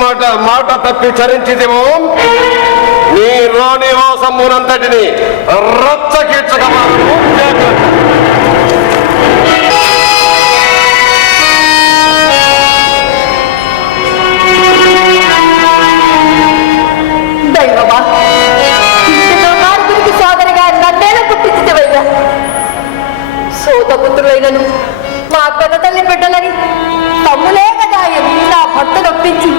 మాట తప్పి చరించిదేమో నీలో నివాసమునంతటిని రచ్చకీర్చగలరు. దైవమా, ఇంటిలో మార్పునికి సోదరిగా నన్నేలా పుట్టించవయ్యా. సోదపుత్రులైనను మా పెద్ద తల్లి బిడ్డలని తమ్ములే కదా నా భర్త నొప్పించి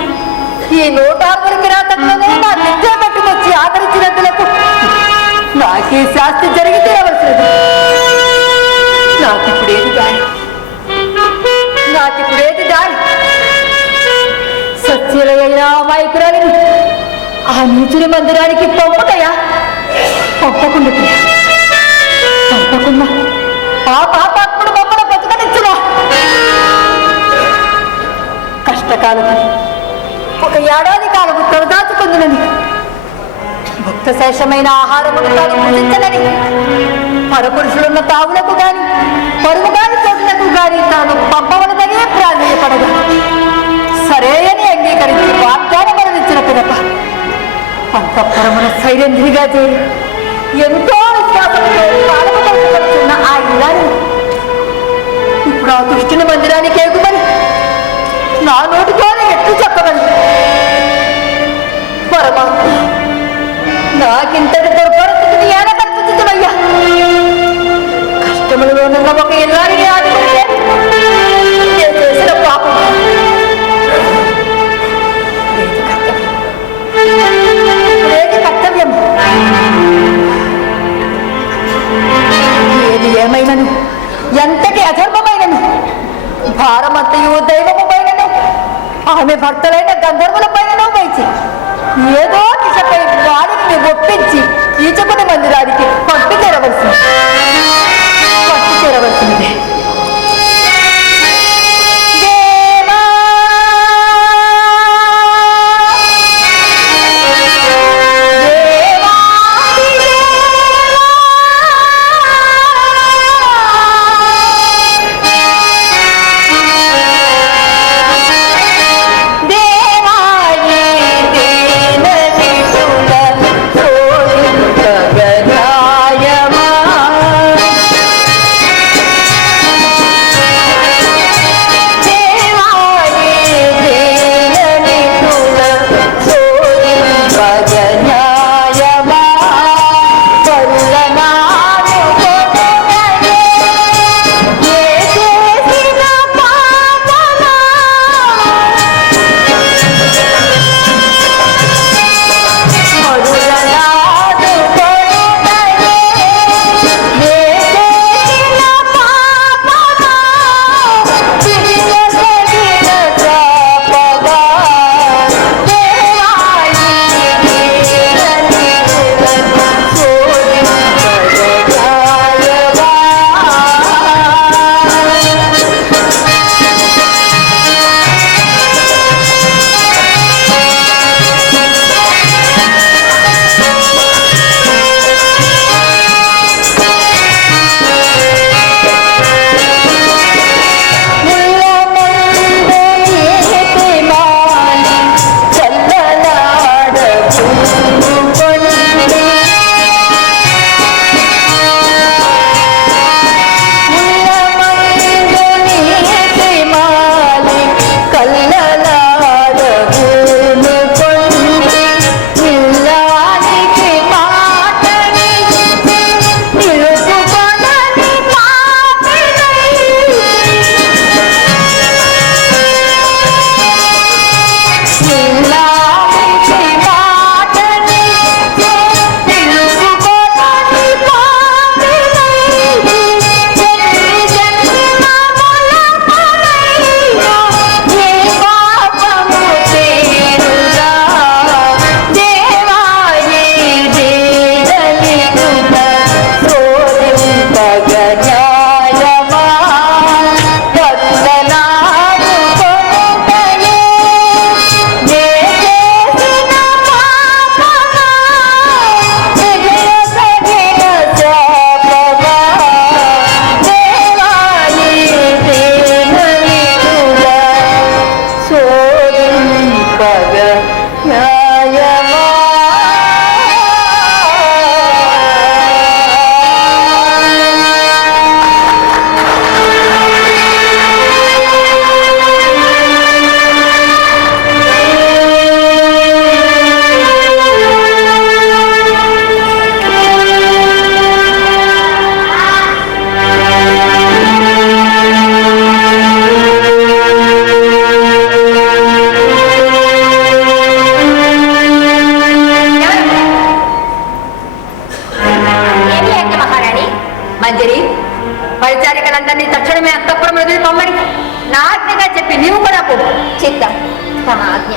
ఈ 160 రాత్రులనే నా నిద్ర పట్టుకొచ్చి ఆదరించినందులకు నాకే శాస్తి జరిగి తీరవలసినది. నాకిప్పుడేది దారి సత్యులైన అమాయకురాలిని ఆ నీచుని మందిరానికి పంపకయా? పంపకుండా ఆ పాపాత్ముడు మమ్మల్ని బతుకనిచ్చునా? కష్టకాలం 1 ఏడాది కాలము తొలదాచుకుందునని భక్త శేషమైన ఆహారమును తాను భుజించనని పరపురుషులున్న తావులకు గాని పరువు గాని చోటులకు గాని తాను పంపవలదనే ప్రాధాన్యపడగా సరే అని అంగీకరించి వాగ్దానమనిచ్చిన పిదప అంతఃపురమున సైరంధ్రిగా చేరి ఎంతో విశ్వాసంతో పాలకున్న ఆ ఇల్లాన్ని ఇప్పుడు ఆ దుష్టుని మందిరానికి ఎగుమని నా నోటితోనే ఎట్లు చెప్పగలను? పరమాత్మ, నాకింతటి దుర్పరిస్థితిని ఎలా కల్పించవయ్యా? కష్టములలో ఉన్న ఒక ఇల్లాన్ని ఆదుకుంటే నేను చేసిన పాపం కర్తవ్యం. ఏది ఏమైనను, ఎంతటి అధర్మమైనను, భారమంతయు దైవము పైనను ఆమె భర్తలైన గంధర్వుల పైనను వేచి ఏదో దిశపై వాడిని ఒప్పించి ఈచకుని మందిరానికి పట్టు చేరవలసింది. దేవాయి తక్షణమే అంతఃపురం వదిలి పొమ్మని నా ఆజ్ఞగా చెప్పి నీవు కూడా పో. చిత్తం తమ ఆజ్ఞ.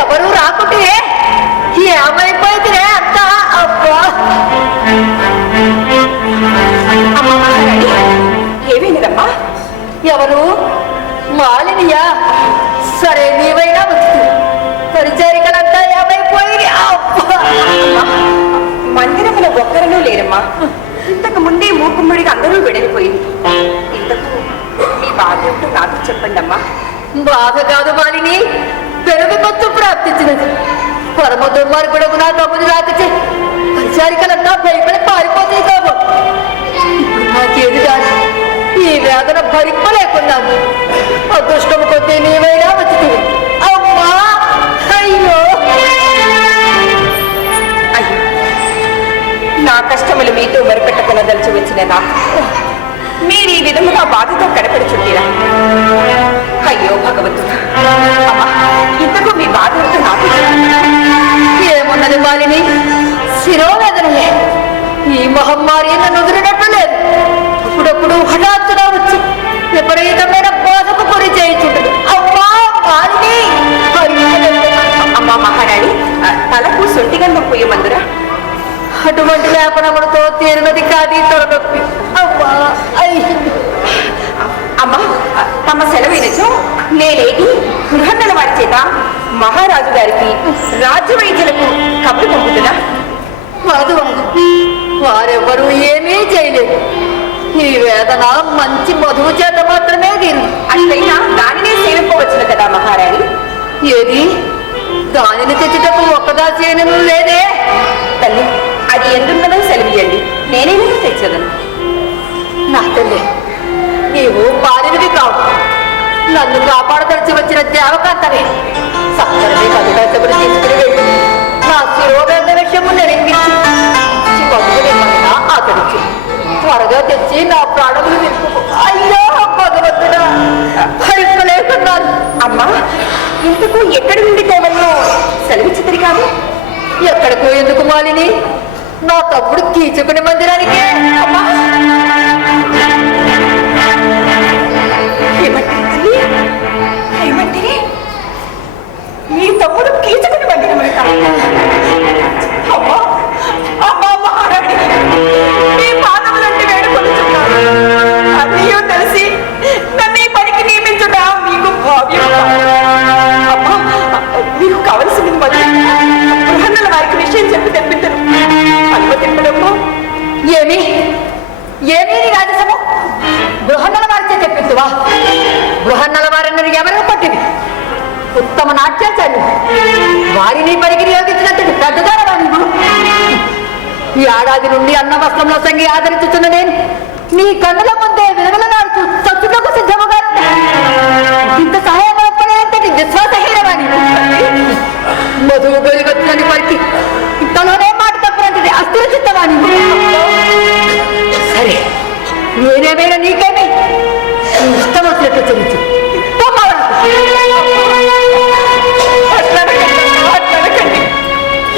ఎవరు రాకుంటే ఏమైపోయిందిరే అంత. అబ్బా ఏమైందమ్మా? ఎవరు? మాలినియా? సరే నీవైనా వచ్చు. పరిచారికలంతా ఏమైపోయింది. మందిరంలో ఒక్కరనూ లేరమ్మా. ఇంతకు ముందే మూకుమ్మడిగా అందరూ వెడలిపోయింది. ఇంతకు మీ బాధ ఏమిటో నాకు చెప్పండి అమ్మా. బాధ కాదు మాలిని, పెరుగు మొత్తం ప్రాప్తించినది. పరమ దుర్మార్గుడకు నా తమ్ముడు రాకచే పరిచారికలంతా భయపడి పారిపోతుంది కాదు. ఇప్పుడు నాకేది కాదు, ఈ వేదన భరింపలేకున్నాను. అదృష్టము కొద్దీ నీవైనా వచ్చుతుంది. అమ్మా అయ్యో అయ్యో, నా కష్టములు మీతో మరిపెట్టకునదలిచి వచ్చిన నాకు మీరు ఈ విధముగా బాధతో కనపడుచుంటారా? అయ్యో భగవంతుడా, ఇంతకు మీ బాధ నాకు ఏమున్నది మాలిని, శిరోవేదనలే. ఈ మహమ్మారి నన్ను వదిలినట్లు లేదు. అప్పుడప్పుడు హఠాత్తుగా వచ్చి విపరీతమైన బాధకు గురి చేయించుంటుంది. అమ్మా మాలిని. అమ్మా మహారాణి, తలకు సొంటిగంధం పొయ్యమందురా. అటువంటి లేపనములతో తీరినది కాదు తొలనొప్పి. అమ్మా అమ్మా, తమ సెలవునచో నేనేది గృహన్నల వారి చేత మహారాజు గారికి రాజ్య వైద్యులకు కబురు పంపుతున్నా. కాదు వారెవ్వరూ ఏమీ చేయలేదు. ఈ వేదన మంచి మధువు చేత మాత్రమే తీరు. అట్లయినా దానినే సేవింపవచ్చును కదా మహారాణి. ఏది? దానిని తెచ్చుటకు ఒక్కదా చేయను లేదే. తల్లి, అది ఎందున్నదో సెలవియండి, నేనేమో తెచ్చదను. నా తల్లి, నీవు బాలినవి కావు. నన్ను కాపాడదలిచి వచ్చిన దేవకాంతని సక్కరమే కదుగడతబడి తీసుకుని వెళ్ళి నా శిరోవేద విషయము నెరింగించి ఆదరించి త్వరగా తెచ్చి నా ప్రాణములు నింపు. అయ్యో భగవంతుడా, భరింపలేకున్నాను. అమ్మా, ఇంతకు ఎక్కడి నుండి తేవల్లో సెలవిచ్చిద్దరి కాదు? ఎక్కడికో ఎందుకు మాలిని, నా తమ్ముడు కీచుకుని మందిరానికే. అమ్మా ఏమంటే మీ తమ్ముడు కీచకుని మందిరమంట? అమ్మా అమ్మా మహారాణి, మీ పాదములంటే వేడుకొనుచున్నాను. అన్నయ్యో తెలిసి నన్ను ఈ పనికి నియమించుట మీకు భావ్యం. అమ్మా, మీకు కావలసింది మొదలు గృహన్నల వారికి విషయం చెప్పి తెప్పించను. అనుమతింపడమ్మా. ఏమి ఏమీ రాజసము? బృహన్నల వారిచే చెప్పిందివా? బృహన్నల వారిని ఎవరో పట్టింది ఉత్తమ నాట్యాచార్యులు. వారిని పనికి నియోగించినట్టు పెద్దదార వారి ఈ ఏడాది నుండి అన్న వస్త్రంలో సంగి ఆదరించుతున్న నేను నీ కన్నుల ముందే విలువలనాడుతూ చచ్చుటకు సిద్ధముగా ఇంత సహాయం ఒప్పలేంతటి విశ్వాసహీనవాణి. మధువు గొలిగొచ్చునని పలికి ఇంతలోనే మాట తప్పనంటే అస్థిర చిత్తవాణి. సరే, నేనేమైనా నీకేమి ఇష్టం వచ్చినట్టు చెల్లించు. అట్లనకండి,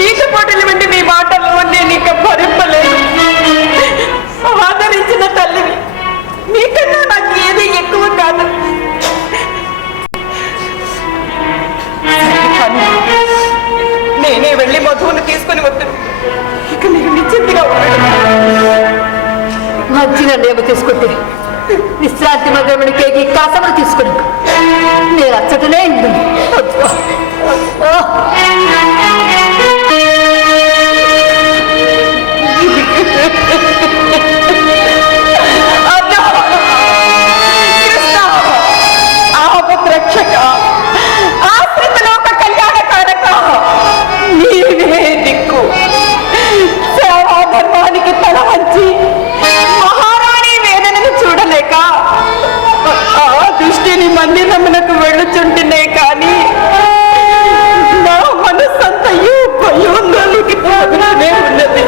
ఈతపోటల వంటి మీ మాటల్లో నేను ఇక భరింపలేదు. ఆదరించిన తల్లిని మీకన్నా నాకు ఏది ఎక్కువ కాదు. నేనే వెళ్ళి మధువును తీసుకుని వద్దు. ఇక మీరు నిశ్చింతగా ఉండడం. మంచి నిర్ణయం తీసుకుంటే విశ్రాంతి మధ్యమునికేకి కాసములు తీసుకుని నేను అచ్చటనే ఇందు. రక్షక, ఆశ్రిత లోక కళ్యాణకారక, నీవే దిక్కు. సేవా ధర్మానికి తల వంచి మహారాణి వేదనను చూడలేక ఆ దృష్టిని మందిరమునకు వెళ్ళుచుంటునే కానీ నా మనస్సంతయు భయోందోళనకి తాగుతూనే ఉన్నది.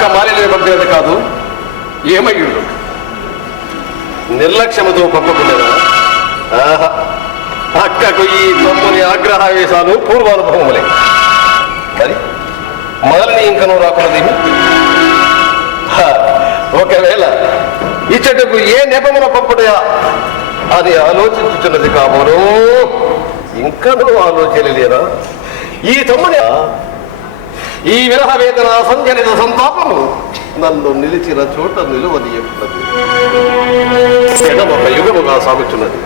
అక్క మాలిని పంపేది కాదు, ఏమయ్యుడు నిర్లక్ష్యముతో పంపకుండేదా? అక్కకు ఈ తమ్ముని ఆగ్రహావేశాలు పూర్వానుభవములే. మరి మాలిని ఇంకనూ రాకున్నదేమి? ఒకవేళ ఇచ్చటకు ఏ నెపమున పంపుడయా అని ఆలోచించుతున్నది కాబోలు ఇంకనూ ఆలోచనలేరా? ఈ తమ్ముని ఈ విరహ వేదన సంజనిత సంతాపము నన్ను నిలిచిన చోట నిలువదీయకున్నది. ఒక యుగముగా సాగుతున్నది.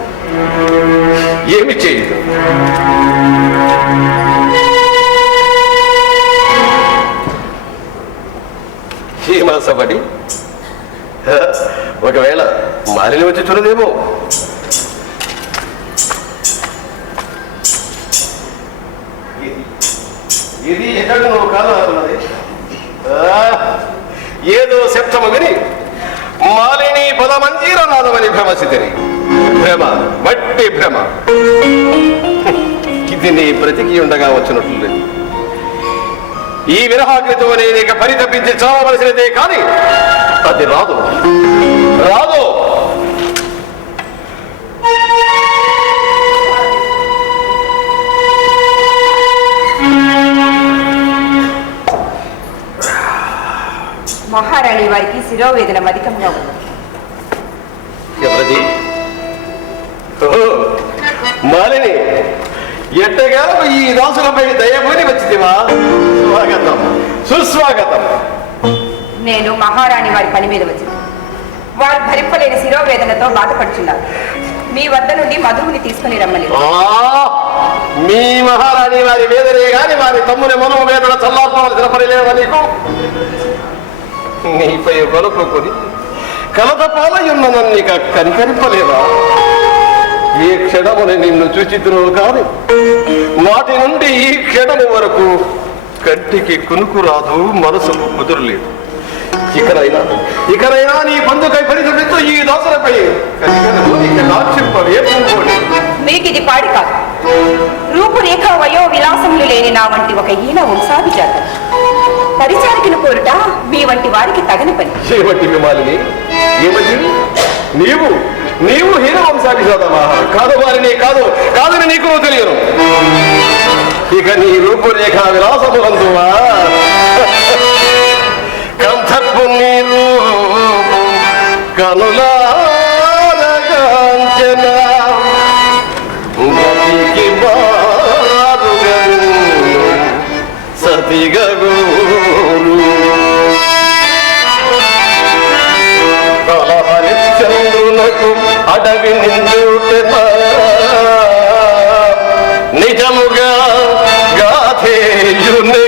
ఏమి చేయదు? క్షీమాసపడి ఒకవేళ మాలిని వచ్చి చూడదేమో. ఇది ఎక్కడ నువ్వు కాదన్నది ఏదో శబ్దము విని మాలిని పదమంజీరనాదమని భ్రమసితిని. భ్రమ, వట్టి భ్రమ. ఇది నీ బ్రతికి ఉండగా వచ్చినట్లు లేదు. ఈ విరహాగ్నితో నేను ఇక పరితపించి చావవలసినదే కానీ అది రాదు, రాదు. మహారాణి వారికి శిరోవేదన అధికంగా ఉంది. ఎవరది? మాలిని, ఎట్టగాలకు ఈ దాసులపై దయమని వచ్చితివా? స్వాగతం, సుస్వాగతం. నేను మహారాణి వారి పని మీద వచ్చింది. వారు భరింపలేని శిరోవేదనతో బాధపడుతున్నారు. మీ వద్ద నుండి మధువుని తీసుకుని రమ్మని. మీ మహారాణి వారి వేదనే గాని వారి తమ్ముని మనము వేదన చల్లార్పవలసిన పని లేవా నీకు? నీపై కొనుక్కొని కలత పాలయున్న నన్నిక కనికరింపలేవా? ఏ క్షణముని నిన్ను చూచితును కాని వాటి నుండి ఈ క్షణము వరకు కంటికి కునుకు రాదు, మనసుకు కుదురులేదు. ఇకనైనా నీ బంధుకై పరిచయంతో ఈ దోసలపై మీకు ఇది పాడి కాదు. రూపురేఖ వయో విలాసములు లేని నా వంటి ఒక హీన వంశాభిజాత పరిచారికను కోరుట మీ వంటి వారికి తగని పని. ఏమంటి విమాలిని? ఏమది? నీవు హీన వంశాభిజాతమా? కాదు వారిని కాదని నీకు తెలియను. ఇక నీ రూపురేఖ విలాసములందువా? కంఠపు నీరు కనులారగాంచన గతికి బారుగా సతిగోరు కలహరిశ్చంద్రునకు అడవి నిండుటెనా నిజముగా గాథేయునెక్కియుడు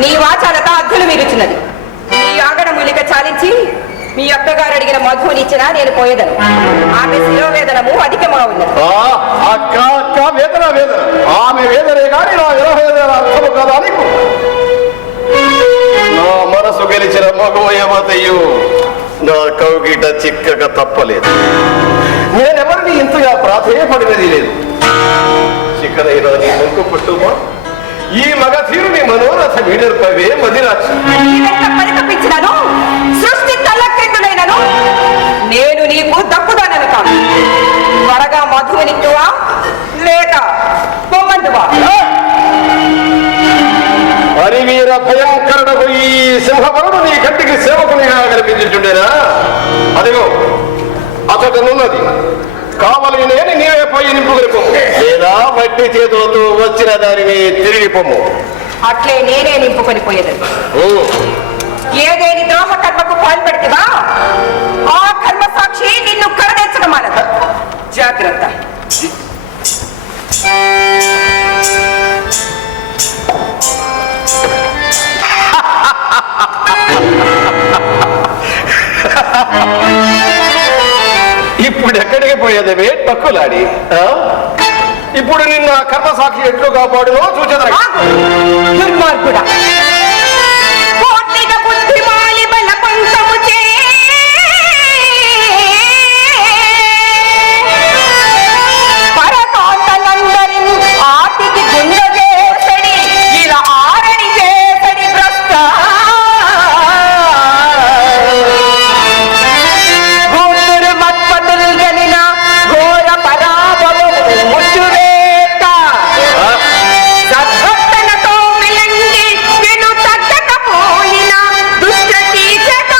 నీ వాచాలత అద్దులు మీరుచున్నది. ఈ ఆగడ మూలిక చాలించి మీ అక్కగారు అడిగిన మధువునిచ్చినా నేను పోయేదను. ఆమె శిరోవేదనము అధికమా ఉన్నది. అక్క అక్క వేదన వేదన, ఆమె వేదనే కానీ నా విరహవేదన అర్థము కదా నీకు? నా మనసు గెలిచిన మగోయమతయ్యు నా కౌగిట చిక్కక తప్పలేదు. నేనెవరిని ఇంతగా ప్రాధేయపడినది లేదు. చిక్కనైనా నీ ముందు పుట్టుమా ఈ మగ తీరుని మనోరథ వీడర్పవే మదిరాక్ష. పరితపించినాను, సృష్టి తల్లక్రిందులైనను నేను నీకు దక్కుదానను కాదు. త్వరగా మధువునిట్టువా లేక పొమ్మందువా? హరివీర భయంకరుడకు ఈ సింహవరుడు నీ కంటికి సేవకునిగా కనిపించుండేనా? అదిగో అతడున్నది. కావలి నేను నీవే పోయి నింపుకుని పొమ్ము, లేదా వట్టి చేతులతో వచ్చిన దానిని తిరిగి పొమ్ము. అట్లే నేనే నింపుకొని పోయేది. ఏదేని ద్రోహ కర్మకు పాల్పడితేవా ఆ కర్మ సాక్షి నిన్ను కరదేర్చడమానదు. జాగ్రత్త. ఇప్పుడు ఎక్కడికి పోయేదేవే తక్కువలాడి? ఇప్పుడు నిన్న కర్మ సాక్షి ఎట్లు కాపాడునో చూచేదా? దుర్మార్గుడా, బుద్ధిమాలి బల పంచము చే పరకాంతలందరి ఆటికి గుండ చేసడి ఇలా ఆరడి చేసడి భ్రష్ట గూతురు మత్పతులు గనిన ఘోర పరాభవము ముట్టువేట సద్భక్తనతో మిలంగి వెను తగ్గకపోయిన దుష్ట కీచక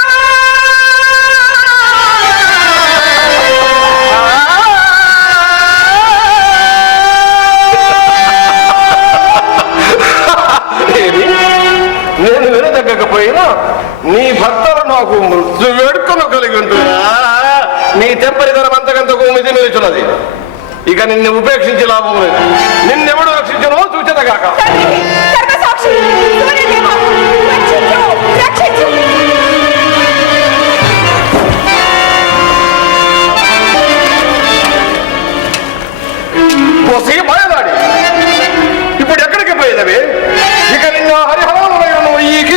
నేను వినదగ్గకపోయినా నీ భర్తలు నాకు మృత్యు వేడుకను కలిగి ఉంటున్నా. నీ తెంపరితనం అంతకంతకు మితి నిలుచున్నది. ఇక నిన్ను ఉపేక్షించి లాభం లేదు. నిన్నెవడు రక్షించనో చూచెదగాక. సర్వసాక్షి సూర్యదేవ, రక్షించు, రక్షించు. పోసి